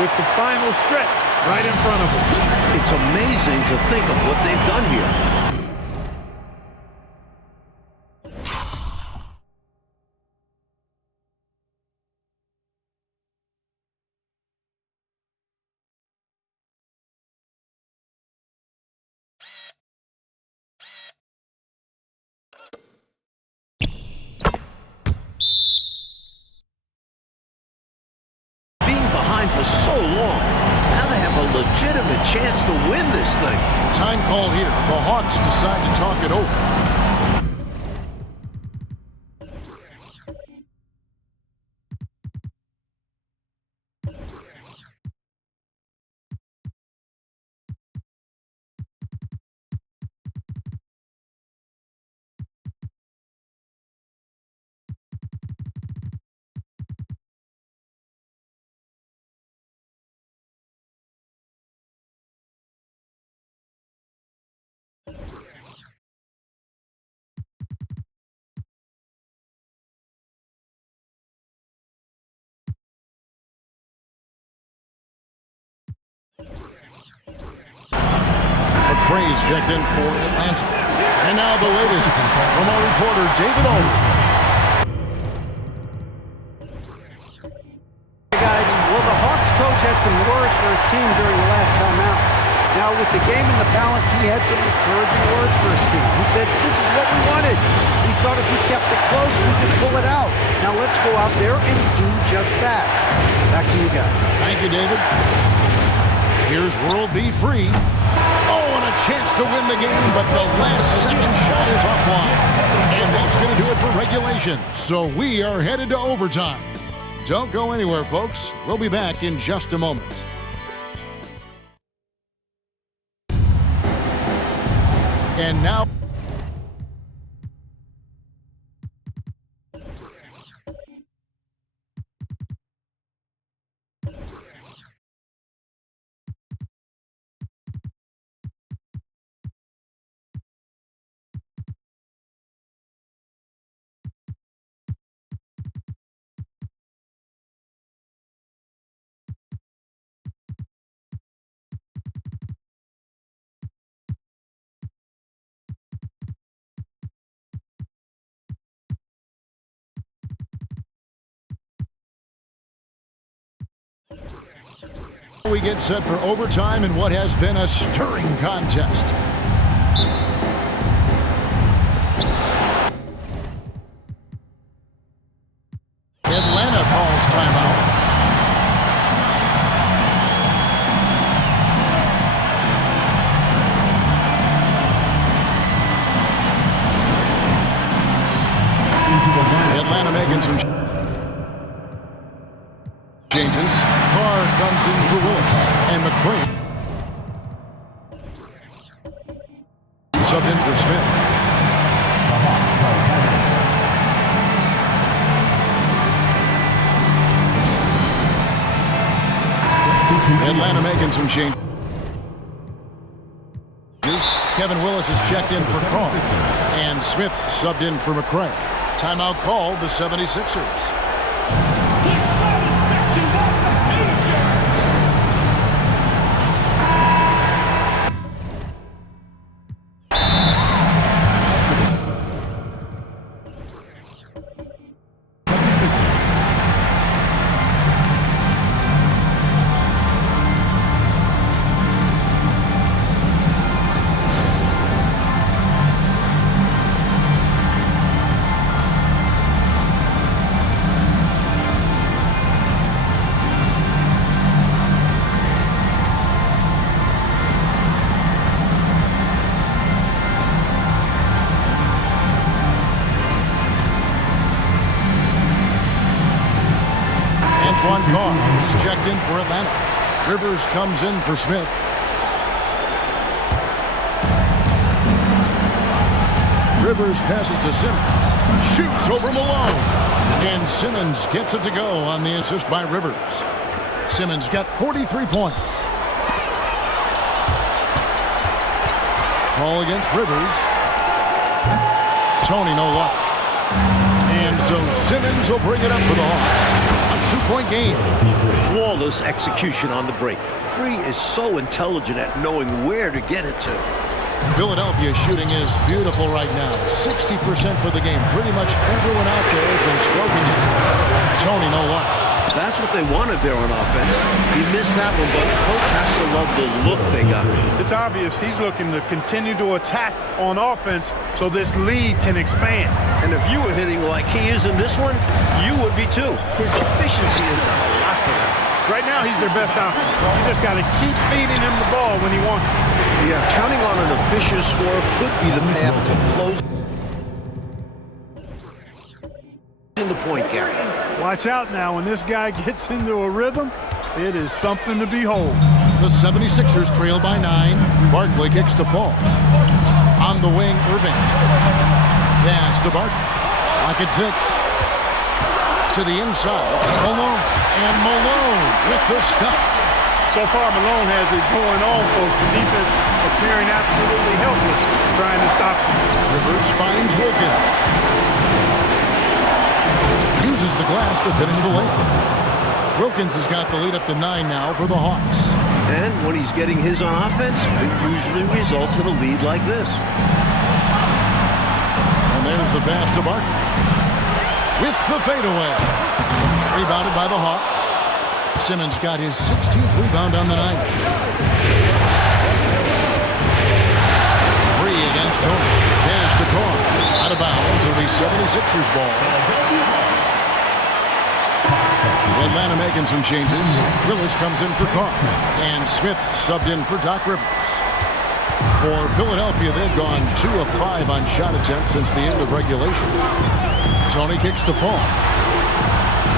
with the final stretch right in front of them. It's amazing to think of what they've done here. For so long, now they have a legitimate chance to win this thing. Time call here. The Hawks decide to talk it over. McCray's checked in for Atlanta. And now the latest from our reporter, David Aldridge. Hey guys, well, the Hawks coach had some words for his team during the last time out. Now, with the game in the balance, he had some encouraging words for his team. He said, this is what we wanted. We thought if we kept it close, we could pull it out. Now, let's go out there and do just that. Back to you guys. Thank you, David. Here's World B. Free. Oh, and a chance to win the game, but the last second shot is offline. And that's going to do it for regulation. So we are headed to overtime. Don't go anywhere, folks. We'll be back in just a moment. And now... we get set for overtime in what has been a stirring contest. Atlanta calls timeout. Atlanta making some changes. Carr comes in for Willis. And McCray subbed in for Smith. Atlanta making some changes. Kevin Willis is checked in for Carr. And Smith subbed in for McCray. Timeout called the 76ers. Carr, he's checked in for Atlanta. Rivers comes in for Smith. Rivers passes to Simmons. Shoots over Malone. And Simmons gets it to go on the assist by Rivers. Simmons got 43 points. Ball against Rivers. Tony, no luck. And so Simmons will bring it up for the Hawks. A two-point game. Flawless execution on the break. Free is so intelligent at knowing where to get it to. Philadelphia's shooting is beautiful right now. 60% for the game. Pretty much everyone out there has been stroking it. Tony, no luck. That's what they wanted there on offense. He missed that one, but the coach has to love the look they got. It's obvious he's looking to continue to attack on offense so this lead can expand. And if you were hitting like he is in this one, you would be too. His efficiency has done a lot for them. Right now, he's their best option. You just got to keep feeding him the ball when he wants it. Yeah, counting on an efficient score could be the path to close in the point gap. Watch out now. When this guy gets into a rhythm, it is something to behold. The 76ers trail by 9. Barkley kicks to Paul. On the wing, Irving. Pass to Barkley. Lock at 6. To the inside. Malone. And Malone with the stuff. So far, Malone has it going on, folks. The defense appearing absolutely helpless trying to stop him. Rivers finds Wilkins. Uses the glass to finish the layup. Wilkins has got the lead up to 9 now for the Hawks. And when he's getting his on offense, it usually results in a lead like this. And there's the pass to Barkley. With the fadeaway. Rebounded by the Hawks. Simmons got his 16th rebound on the night. Free against Tony. Pass to Carr. Out of bounds. It'll be 76ers ball. Atlanta making some changes. Willis comes in for Carr. And Smith subbed in for Doc Rivers. For Philadelphia, they've gone 2 of 5 on shot attempts since the end of regulation. Tony kicks to Paul.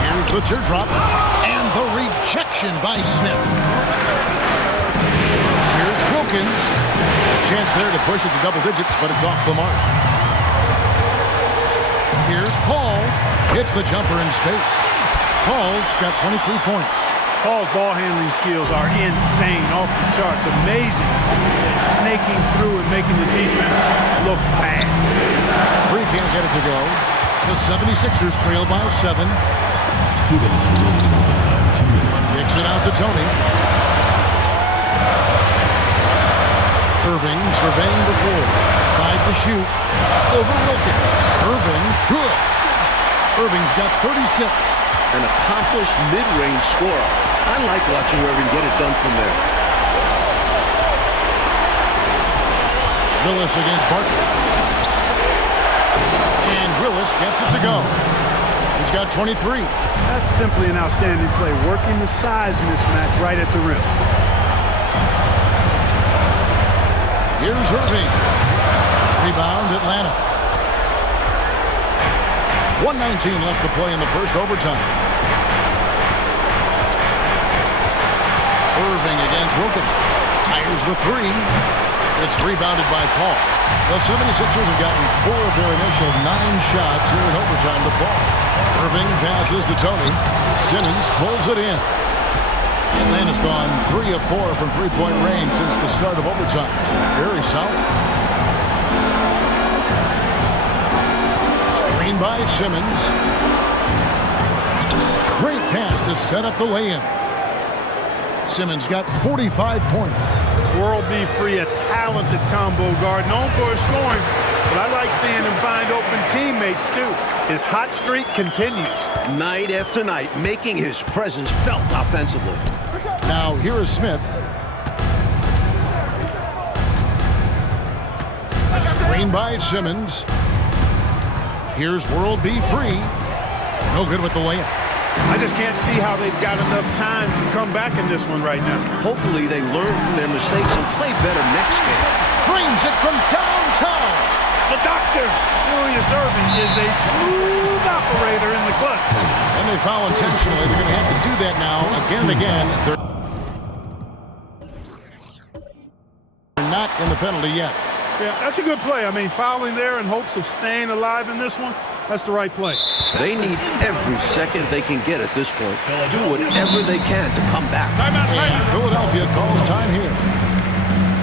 Here's the teardrop. And the rejection by Smith. Here's Wilkins. A chance there to push it to double digits, but it's off the mark. Here's Paul. Hits the jumper in space. Paul's got 23 points. Paul's ball handling skills are insane, off the charts, amazing. Snaking through and making the defense look bad. Free can't get it to go. The 76ers trail by 7. 2 minutes remaining in overtime. 2 minutes. Kicks it out to Tony. Irving surveying the floor. 5 to shoot. Over Wilkins. Irving, good. Irving's got 36. An accomplished mid-range scorer. I like watching Irving get it done from there. Willis against Barkley. And Willis gets it to go. He's got 23. That's simply an outstanding play, working the size mismatch right at the rim. Here's Irving. Rebound, Atlanta. 1:19 left to play in the first overtime. Irving against Wilkins. Fires the 3. It's rebounded by Paul. The 76ers have gotten 4 of their initial 9 shots here in overtime to fall. Irving passes to Tony. Simmons pulls it in. Atlanta's gone 3 of 4 from three-point range since the start of overtime. Very solid. Screen by Simmons. Great pass to set up the lay-in. Simmons got 45 points. World B. Free, a talented combo guard, known for his scoring, but I like seeing him find open teammates too. His hot streak continues. Night after night, making his presence felt offensively. Now here is Smith. Screen by Simmons. Here's World B. Free. No good with the layup. I just can't see how they've got enough time to come back in this one right now. Hopefully they learn from their mistakes and play better next game. Frames it from downtown. The doctor, Julius Irving, is a smooth operator in the clutch. And they foul intentionally. They're going to have to do that now again and again. They're not in the penalty yet. Yeah, that's a good play. I mean, fouling there in hopes of staying alive in this one, that's the right play. They need every second they can get at this point. Do whatever they can to come back. And Philadelphia calls time here.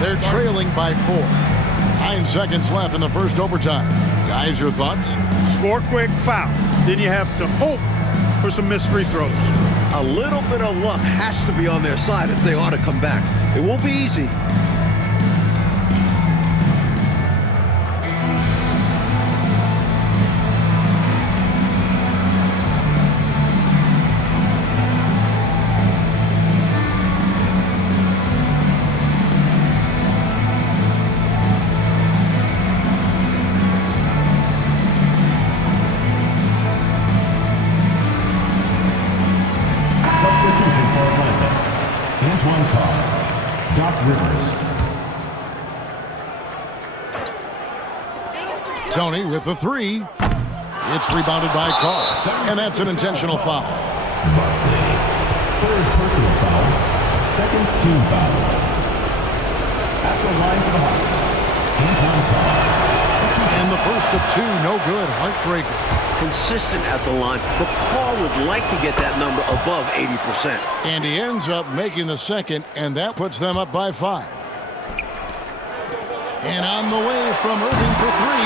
They're trailing by 4. 9 seconds left in the first overtime. Guys, your thoughts? Score quick, foul. Then you have to hope for some missed free throws. A little bit of luck has to be on their side if they ought to come back. It won't be easy. Substitution for Atlanta. Antoine Carr. Doc Rivers. Tony with the three. It's rebounded by Carr, and that's an intentional foul. Barkley. Third personal foul. Second team foul. At the line for the Hawks. Antoine Carr. And the first of two, no good. Heartbreaker. Consistent at the line, but Paul would like to get that number above 80%. And he ends up making the second, and that puts them up by 5. And on the way from Irving for 3,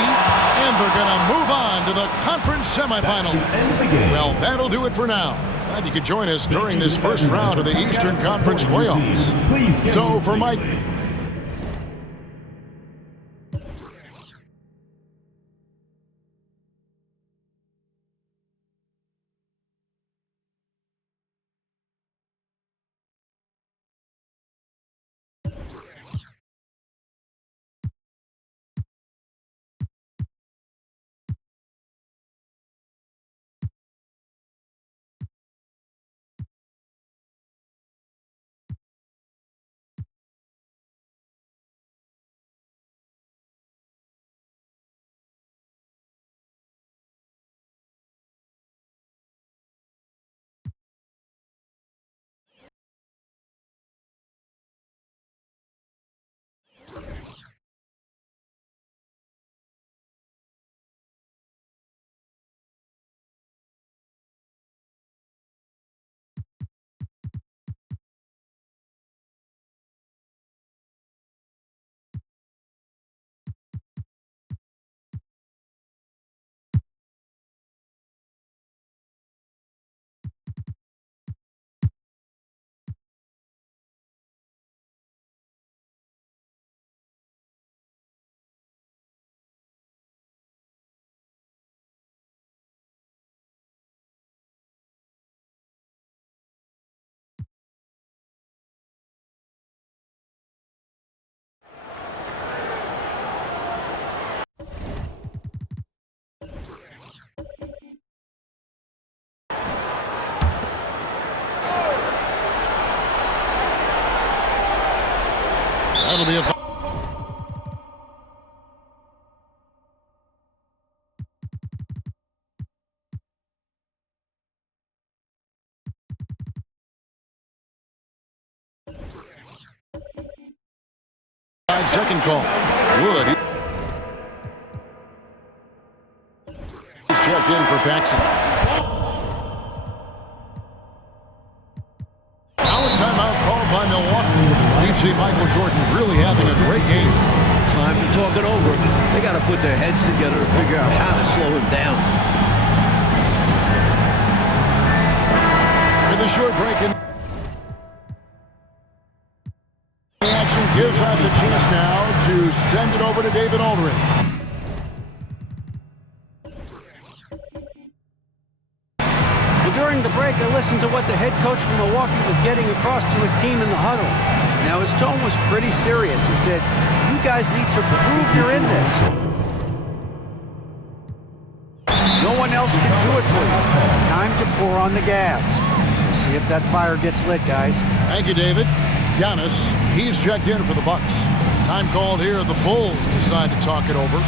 and they're going to move on to the conference semifinals. Well, that'll do it for now. Glad you could join us during this first round of the Eastern Conference playoffs. So for Mike... That'll be a... Second call. Wood. He's checked in for Paxson. Now a timeout called by Milwaukee. We've seen Michael Jordan really having a great game. Time to talk it over. They got to put their heads together to figure out how to slow him down. With a short break in the action gives us a chance now to send it over to David Aldridge. Well, during the break, I listened to what the head coach from Milwaukee was getting across to his team in the huddle. Now, his tone was pretty serious. He said, you guys need to prove you're in this. No one else can do it for you. Time to pour on the gas. We'll see if that fire gets lit, guys. Thank you, David. Giannis, he's checked in for the Bucks. Time called here. The Bulls decide to talk it over.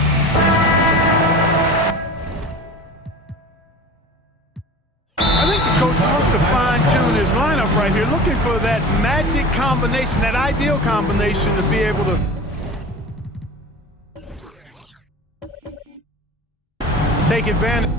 I think the coach wants to fine-tune his lineup right here, looking for that magic combination, that ideal combination to be able to take advantage.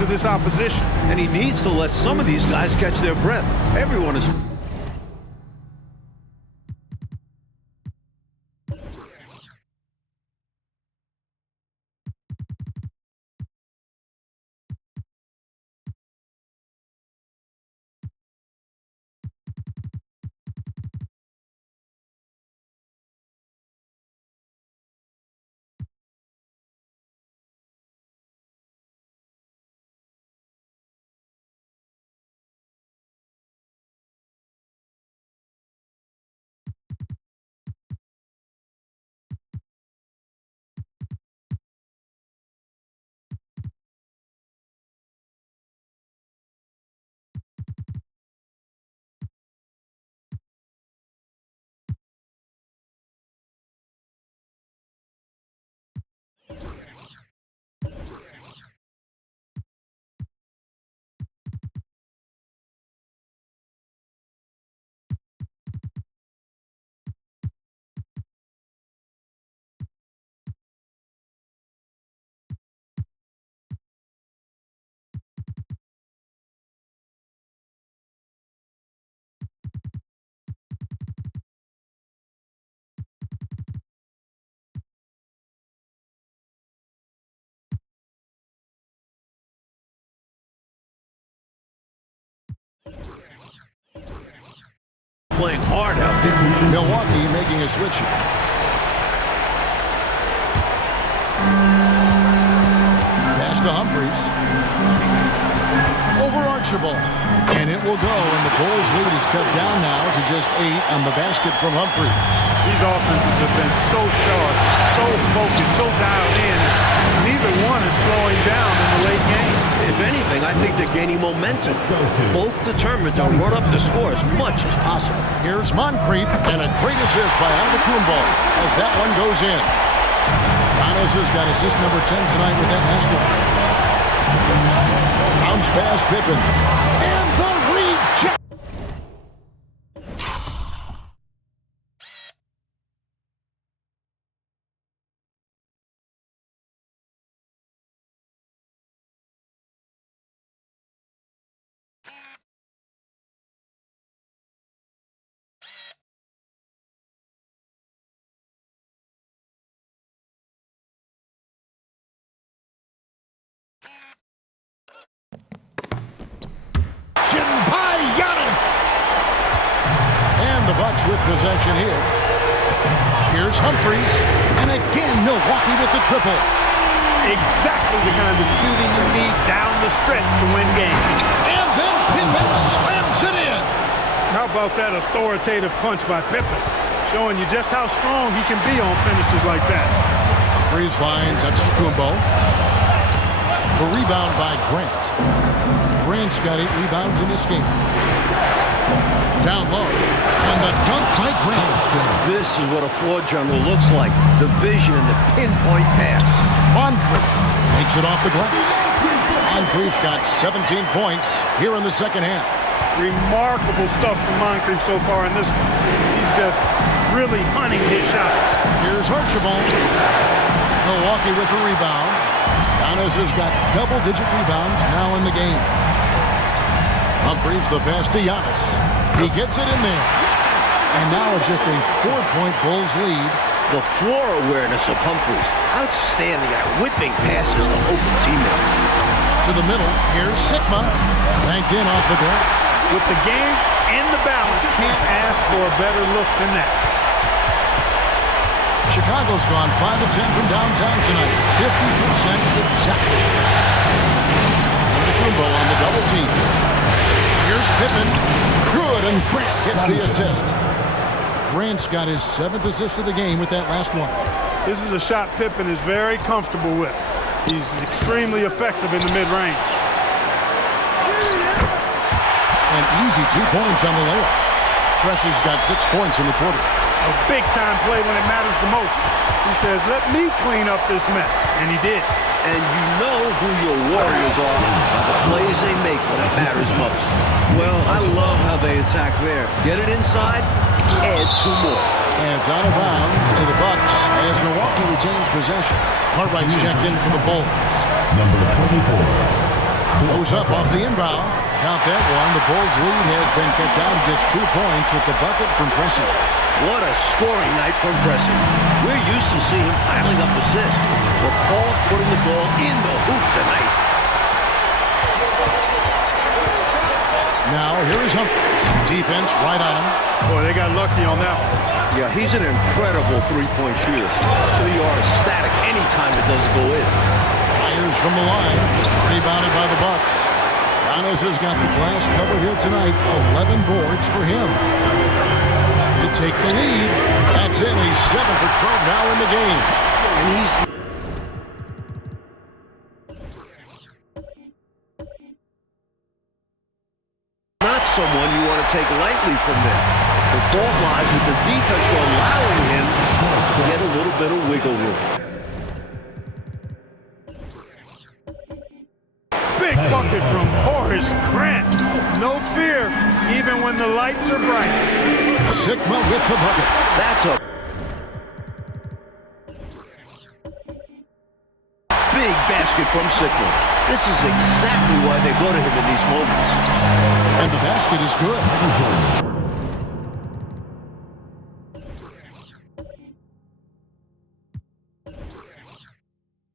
to this opposition. And he needs to let some of these guys catch their breath. Everyone is... playing hard out there. Milwaukee making a switch here. Pass to Humphries. Over Archibald. And it will go, and the Bulls' lead is cut down now to just 8 on the basket from Humphries. These offenses have been so sharp, so focused, so dialed in. Neither one is slowing down in the late game. If anything, I think they're gaining momentum. Both determined to run up the score as much as possible. Here's Moncrief, and a great assist by Antetokounmpo as that one goes in. Giannis has got assist number 10 tonight with that last one. Bounce pass Pippen. And the reject. By Giannis. And the Bucks with possession here. Here's Humphries. And again, Milwaukee with the triple. Exactly the kind of shooting you need down the stretch to win games. And then Pippen slams it in. How about that authoritative punch by Pippen? Showing you just how strong he can be on finishes like that. Humphries finds Antetokounmpo. The rebound by Grant. Grant's got 8 rebounds in this game. Down low. And the dunk by Grant. This is what a floor general looks like. The vision and the pinpoint pass. Moncrief takes it off the glass. Moncrief's got 17 points here in the second half. Remarkable stuff from Moncrief so far in this one. He's just really hunting his shots. Here's Archibald. Milwaukee with the rebound. Giannis has got double-digit rebounds now in the game. Humphries the pass to Giannis. He gets it in there. And now it's just a 4-point Bulls lead. The floor awareness of Humphries. Outstanding at whipping passes to open teammates. To the middle. Here's Sigma. Banked in off the glass. With the game and the balance, can't ask for a better look than that. Chicago's gone 5 of 10 from downtown tonight. 50% exactly. Antetokounmpo on the double team. Here's Pippen. Good, and Grant hits the assist. Grant's got his 7th assist of the game with that last one. This is a shot Pippen is very comfortable with. He's extremely effective in the mid-range. An easy 2 points on the layup. Tressy's got 6 points in the quarter. A big-time play when it matters the most. He says, let me clean up this mess. And he did. And you know who your Warriors are by the plays they make when it matters most. Well, I love how they attack there. Get it inside, add 2 more. And it's out of bounds to the Bucks as Milwaukee retains possession. Cartwright's checked in for the Bulls. Number 24. Goes up off the inbound. Count that one. The Bulls' lead has been cut down to just 2 points with the bucket from Pressey. What a scoring night from Pressey. We're used to seeing him piling up assists. But Paul's putting the ball in the hoop tonight. Now, here is Humphries. Defense right on him. Boy, they got lucky on that one. Yeah, he's an incredible three-point shooter. So you are ecstatic anytime it doesn't go in. Fires from the line. Rebounded by the Bucks. Giannis has got the glass covered here tonight. 11 boards for him. To take the lead. That's in. He's 7 for 12 now in the game. And he's... not someone you want to take lightly from them. The fault lies with the defense for allowing him to get a little bit of wiggle room. Big bucket from Horace Grant. No fear, even when the lights are brightest. Sigma with the bucket. That's a big basket from Sigma. This is exactly why they go to him in these moments. And the basket is good.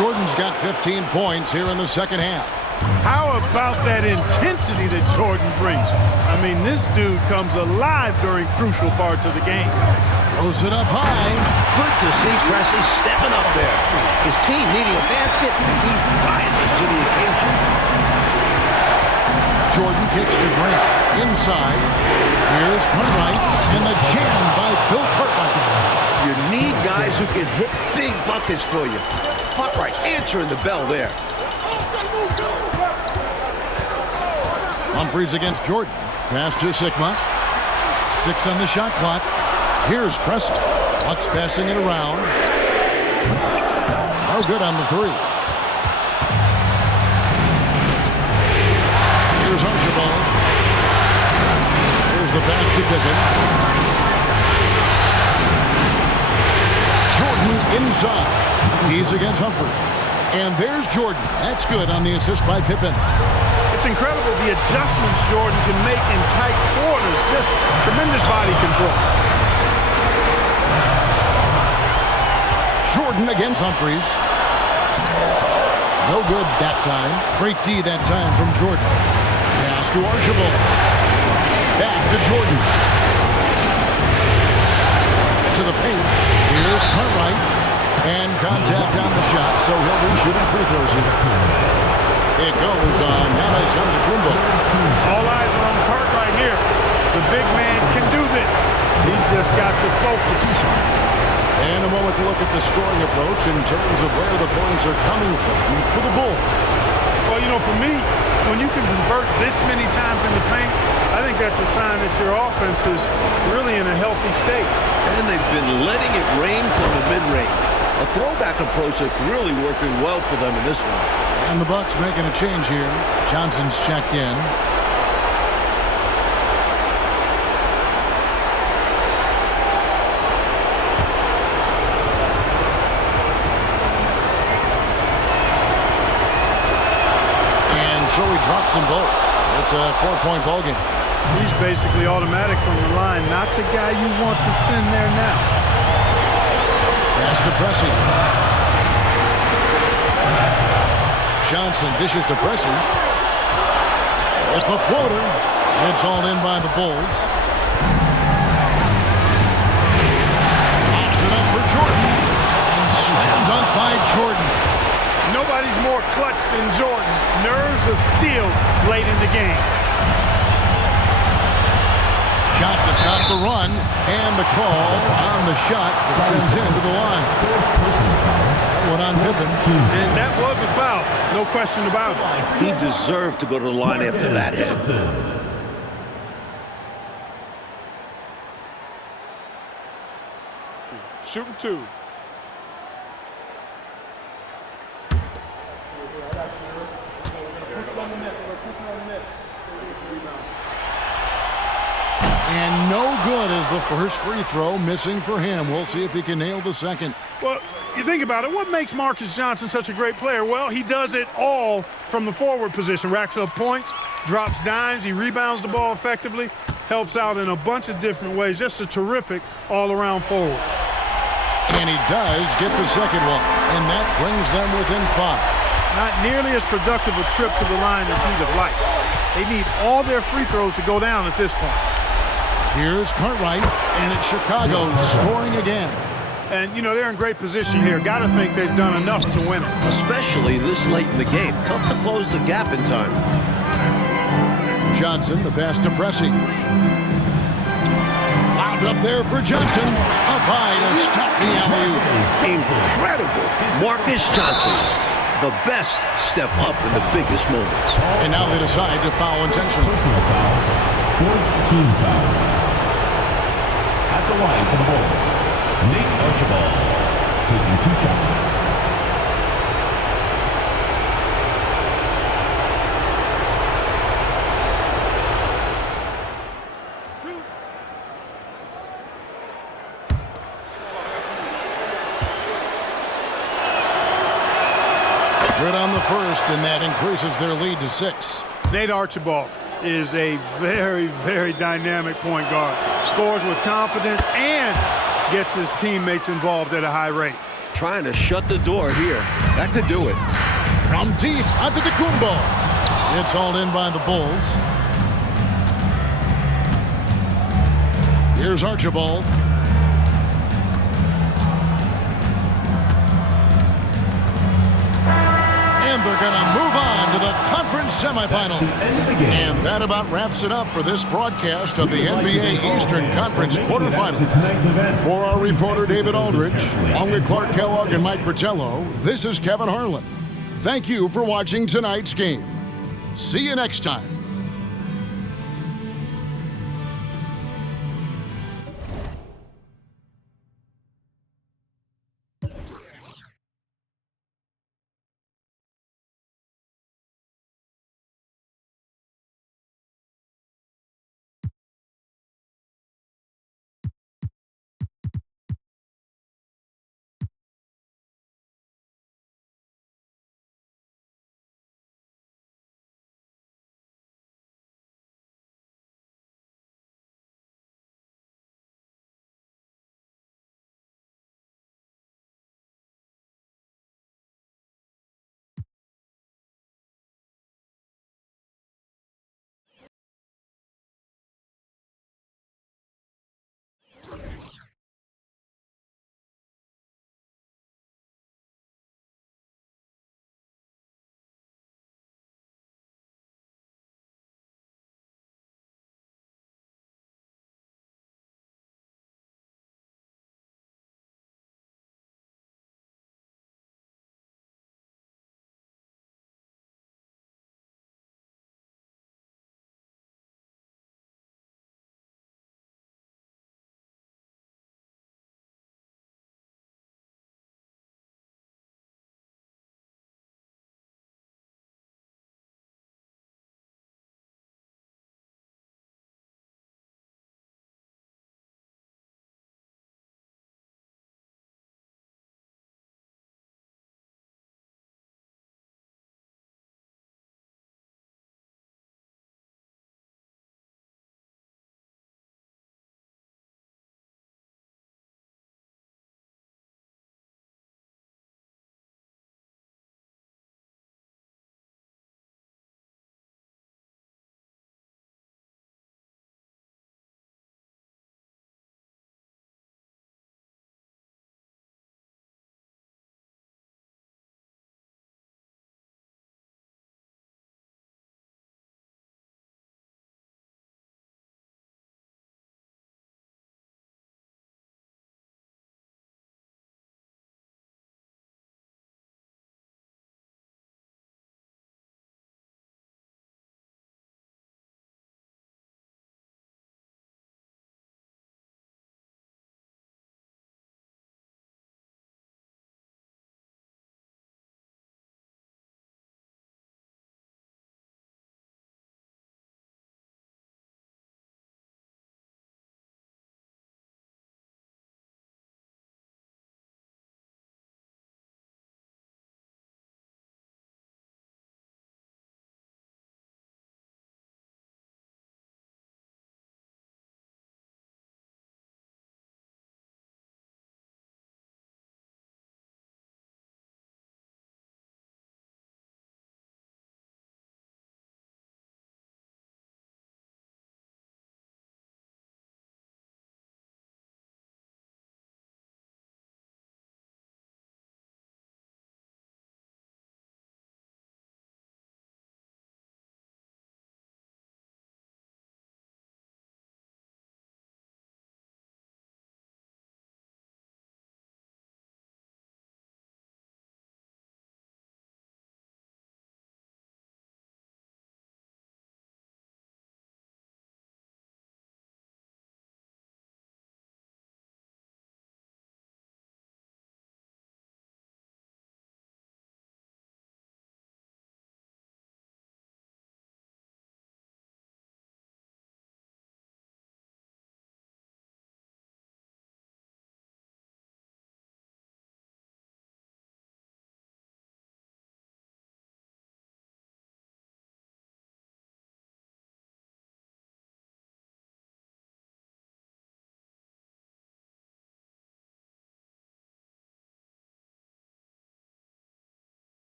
Jordan's got 15 points here in the second half. How about that intensity that Jordan brings? I mean, this dude comes alive during crucial parts of the game. Throws it up high. Good to see Pressey stepping up there. His team needing a basket, and he rises to the occasion. Jordan kicks to Grant. Inside. Here's Cartwright. And the jam by Bill Cartwright. You need guys who can hit big buckets for you. Cartwright answering the bell there. Humphries against Jordan. Pass to Sigma. 6 on the shot clock. Here's Pressey. Bucks passing it around. Oh, good on the 3. Here's Archibald. Here's the pass to Pippen. Jordan inside. He's against Humphries. And there's Jordan. That's good on the assist by Pippen. It's incredible the adjustments Jordan can make in tight quarters. Just tremendous body control. Jordan against Humphries. No good that time. Great D that time from Jordan. Pass to Archibald. Back to Jordan. To the paint. Here's Cartwright. And contact on the shot, so he'll be shooting free throws here. It goes on Giannis Antetokounmpo. All eyes are on Cartwright here. The big man can do this. He's just got to focus. And a moment to look at the scoring approach in terms of where the points are coming from for the Bulls. Well, you know, for me, when you can convert this many times in the paint, I think that's a sign that your offense is really in a healthy state. And they've been letting it rain from the mid-range. A throwback approach that's really working well for them in this one. And the Bucks making a change here. Johnson's checked in. And so he drops them both. It's a 4-point ball game. He's basically automatic from the line, not the guy you want to send there now. Pass to Pressey. Johnson dishes to Pressey. With the floater. It's all in by the Bulls. Pops it up for Jordan. And slam dunk by Jordan. Nobody's more clutch than Jordan. Nerves of steel late in the game. Shot to stop the run, and the call on the shot sends him to the line. That one on Pippen. And that was a foul, no question about it. He deserved to go to the line after that hit. Shooting 2. And no good as the first free throw missing for him. We'll see if he can nail the second. Well, you think about it, what makes Marcus Johnson such a great player? Well, he does it all from the forward position. Racks up points, drops dimes, he rebounds the ball effectively, helps out in a bunch of different ways. Just a terrific all-around forward. And he does get the second one, and that brings them within 5. Not nearly as productive a trip to the line as he'd have liked. They need all their free throws to go down at this point. Here's Cartwright, and it's Chicago scoring again. And, you know, they're in great position here. Got to think they've done enough to win it. Especially this late in the game. Tough to close the gap in time. Johnson, the pass to Pressey. Lobbed up there for Johnson. Up high to stop the alley-oop. Incredible. Marcus Johnson, the best step up in the biggest moments. And now they decide to foul intentionally. Personal foul. Fourth team foul. At the line for the Bulls, Nate Archibald, taking 2 shots. Good on the first, and that increases their lead to 6. Nate Archibald is a very, very dynamic point guard. Scores with confidence and gets his teammates involved at a high rate. Trying to shut the door here. That could do it. From deep, Antetokounmpo. It's hauled in by the Bulls. Here's Archibald. And they're going to move on to the conference semifinal. And that about wraps it up for this broadcast of the NBA Eastern Conference quarterfinals. For our reporter David Aldridge, along with Clark Kellogg and Mike Fratello, this is Kevin Harlan. Thank you for watching tonight's game. See you next time.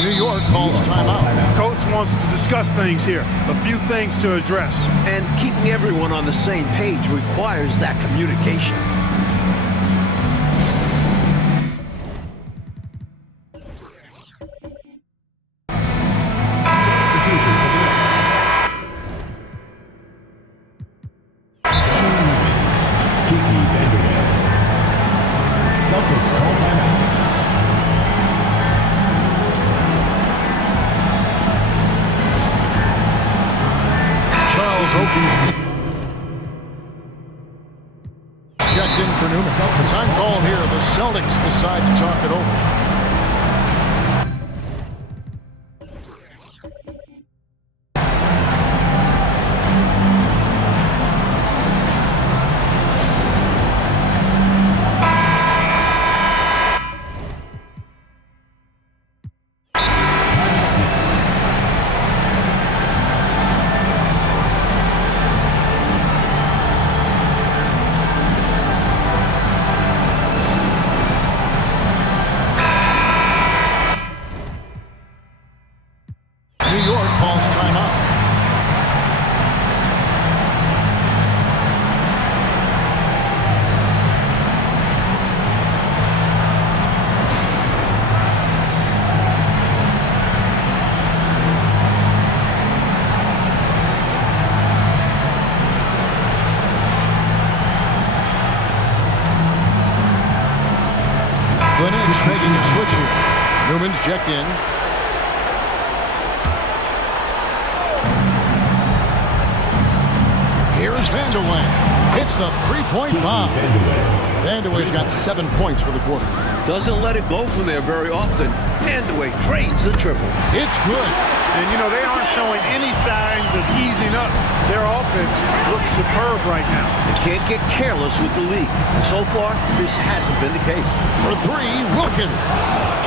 New York calls timeout. Coach wants to discuss things here. A few things to address. And keeping everyone on the same page requires that communication. Substitution for the Knicks. Kiki Vanderway. Celtics call timeout. Charles Oakley. Checked in for Newman. Time called here. The Celtics decide to talk it over. New York calls timeout. The Knicks making a switch here. Newman's checked in. Here's Vanderway. Hits the three-point bomb. Vanderway's got 7 points for the quarter. Doesn't let it go from there very often. Vanderway drains the triple. It's good. And, you know, they aren't showing any signs of easing up. Their offense looks superb right now. They can't get careless with the lead. And so far, this hasn't been the case. For three, Wilkins.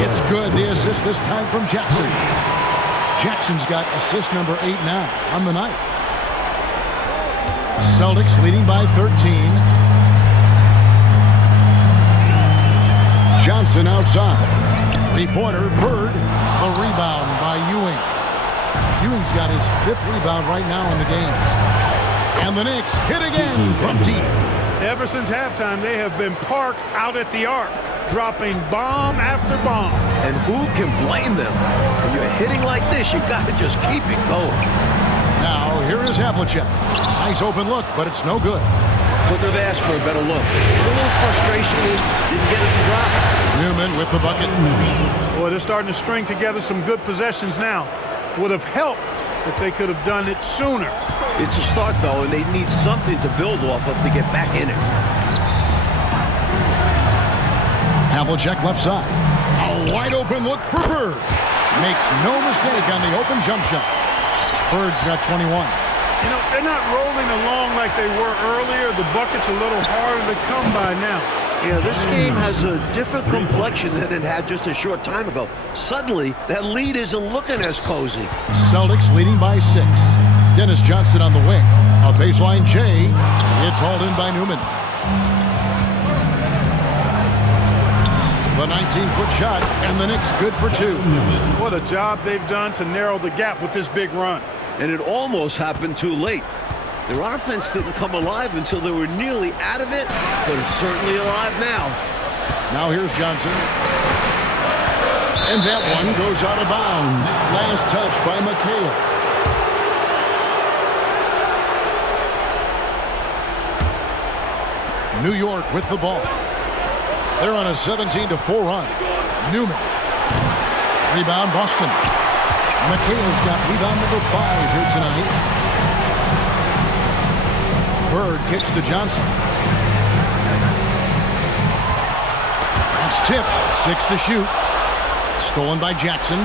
It's good. The assist this time from Jackson. Jackson's got assist number 8 now on the night. Celtics leading by 13. Johnson outside. Three-pointer, Bird. The rebound by Ewing. Ewing's got his 5th rebound right now in the game. And the Knicks hit again from deep. Ever since halftime, they have been parked out at the arc, dropping bomb after bomb. And who can blame them? When you're hitting like this, you got to just keep it going. Now, here is Havlicek. Nice open look, but it's no good. Couldn't have asked for a better look. A little frustration, didn't get it to drop. Newman with the bucket. Boy, they're starting to string together some good possessions now. Would have helped if they could have done it sooner. It's a start, though, and they need something to build off of to get back in it. Havlicek left side. A wide open look for Bird. Makes no mistake on the open jump shot. Bird's got 21. You know, they're not rolling along like they were earlier. The bucket's a little harder to come by now. Yeah, this game has a different complexion than it had just a short time ago. Suddenly, that lead isn't looking as cozy. Celtics leading by 6. Dennis Johnson on the wing. A baseline J. It's hauled in by Newman. The 19-foot shot, and the Knicks good for 2. What a job they've done to narrow the gap with this big run. And it almost happened too late. Their offense didn't come alive until they were nearly out of it, but it's certainly alive now. Now here's Johnson. And that one goes out of bounds. Last touch by McHale. New York with the ball. They're on a 17-4 run. Newman. Rebound, Boston. McHale's got rebound number 5 here tonight. Bird kicks to Johnson. That's tipped. 6 to shoot. Stolen by Jackson.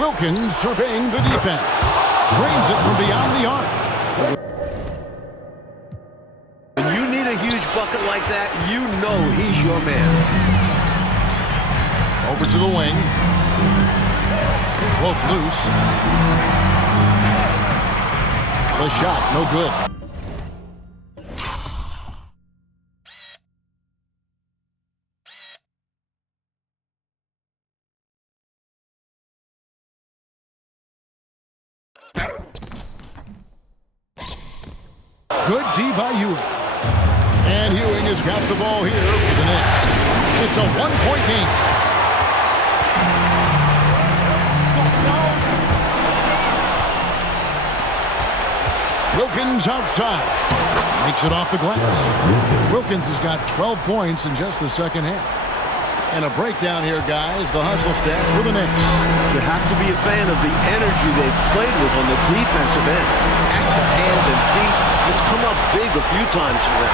Wilkins surveying the defense. Drains it from beyond the arc. When you need a huge bucket like that, you know he's your man. Over to the wing. Poke loose. The shot, no good. Good D by Ewing. And Ewing has got the ball here for the Knicks. It's a one-point game. Wilkins outside. Makes it off the glass. Wilkins has got 12 points in just the second half. And a breakdown here, guys. The hustle stats for the Knicks. You have to be a fan of the energy they've played with on the defensive end. Active hands and feet. It's come up big a few times for them.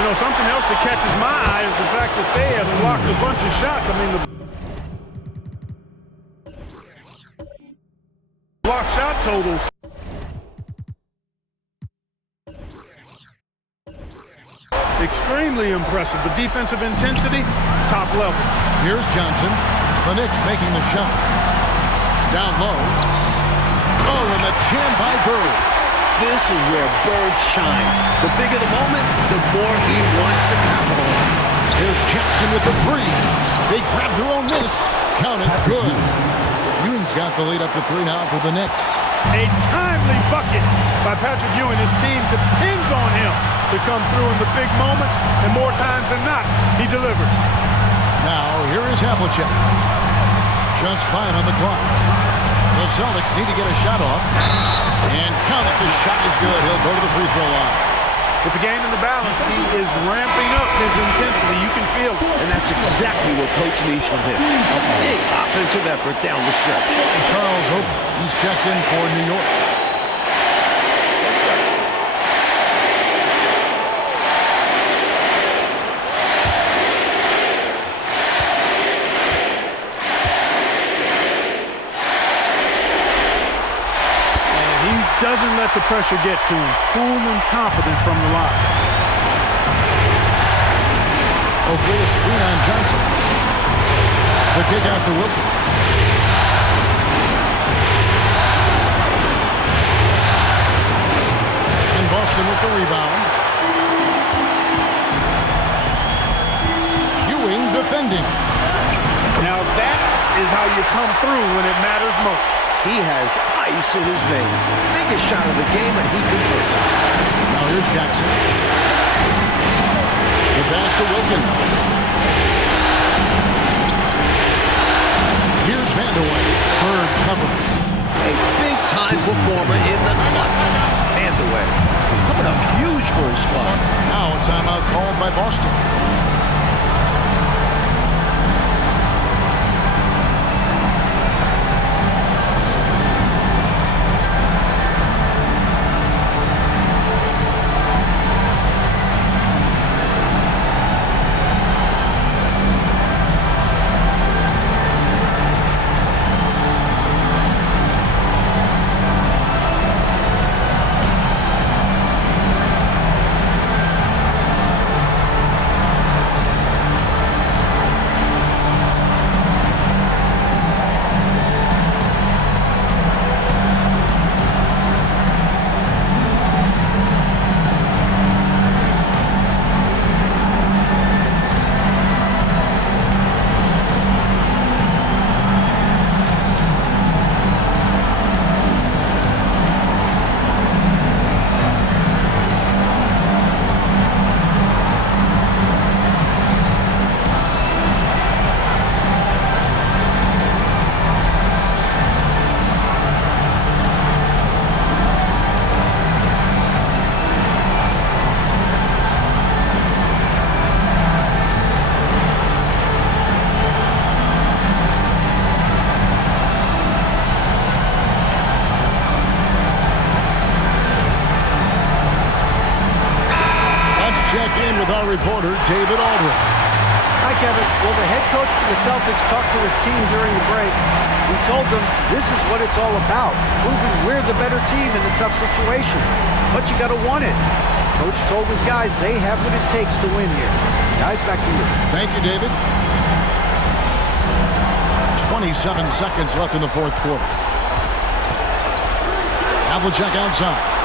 You know, something else that catches my eye is the fact that they have blocked a bunch of shots. I mean, the block shot totals. Extremely impressive. The defensive intensity, top level. Here's Johnson. The Knicks making the shot. Down low. Oh, and the jam by Bird. This is where Bird shines. The bigger the moment, the more he wants to capitalize. Here's Jackson with the three. They grab their own miss. Count it good. Ewing's got the lead up to 3 now for the Knicks. A timely bucket by Patrick Ewing. His team depends on him to come through in the big moments, and more times than not, he delivered. Now, here is Havlicek. Just 5 on the clock. The Celtics need to get a shot off. And count it, the shot is good. He'll go to the free throw line. With the game in the balance, he is ramping up his intensity. You can feel it. And that's exactly what Coach needs from him. A big offensive effort down the stretch. And Charles Oakley, he's checked in for New York. Doesn't let the pressure get to him. Cool and confident from the line. Oakley a screen on Johnson. The kick out to Wilkins. And Boston with the rebound. Ewing defending. Now that is how you come through when it matters most. He has ice in his veins. Biggest shot of the game, and he converts it. Now here's Jackson. The pass to Wilkins. Here's Vandeweghe. Bird covers. A big-time performer in the clutch. Vandeweghe coming up huge for his squad. Now a timeout called by Boston. With our reporter, David Aldridge. Hi, Kevin. Well, the head coach for the Celtics talked to his team during the break. He told them this is what it's all about, proving we're the better team in a tough situation. But you got to want it. Coach told his guys they have what it takes to win here. Guys, back to you. Thank you, David. 27 seconds left in the fourth quarter. Havlicek outside.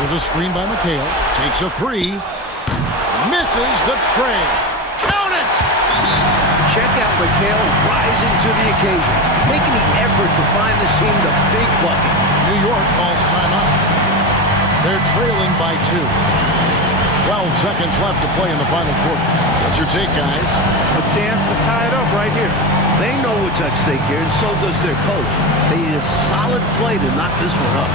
There's a screen by McHale. Takes a three. Misses the tray. Count it! Check out McHale rising to the occasion, making the effort to find this team the big bucket. New York calls timeout. They're trailing by 2. 12 seconds left to play in the final quarter. What's your take, guys? A chance to tie it up right here. They know what's at stake here, and so does their coach. They need a solid play to knock this one up.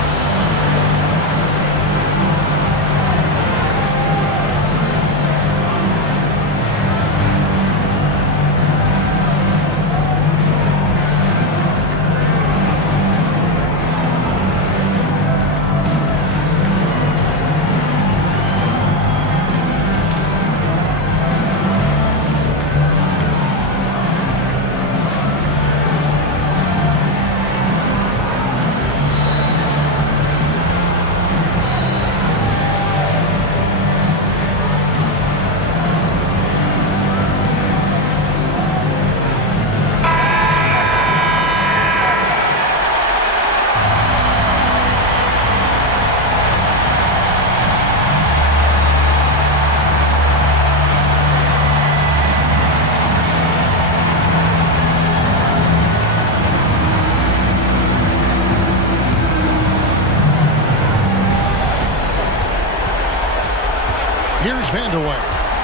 Here's Vanderway,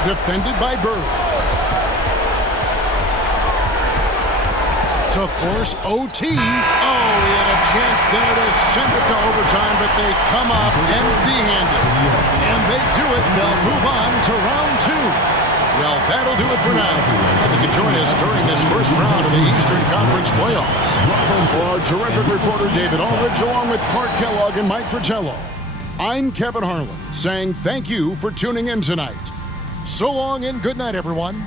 defended by Bird. To force OT. Oh, he had a chance there to send it to overtime, but they come up empty-handed. And they do it. They'll move on to round 2. Well, that'll do it for now. You can join us during this first round of the Eastern Conference playoffs. For our terrific reporter, David Aldridge, along with Clark Kellogg and Mike Fratello, I'm Kevin Harlan, saying thank you for tuning in tonight. So long and good night, everyone.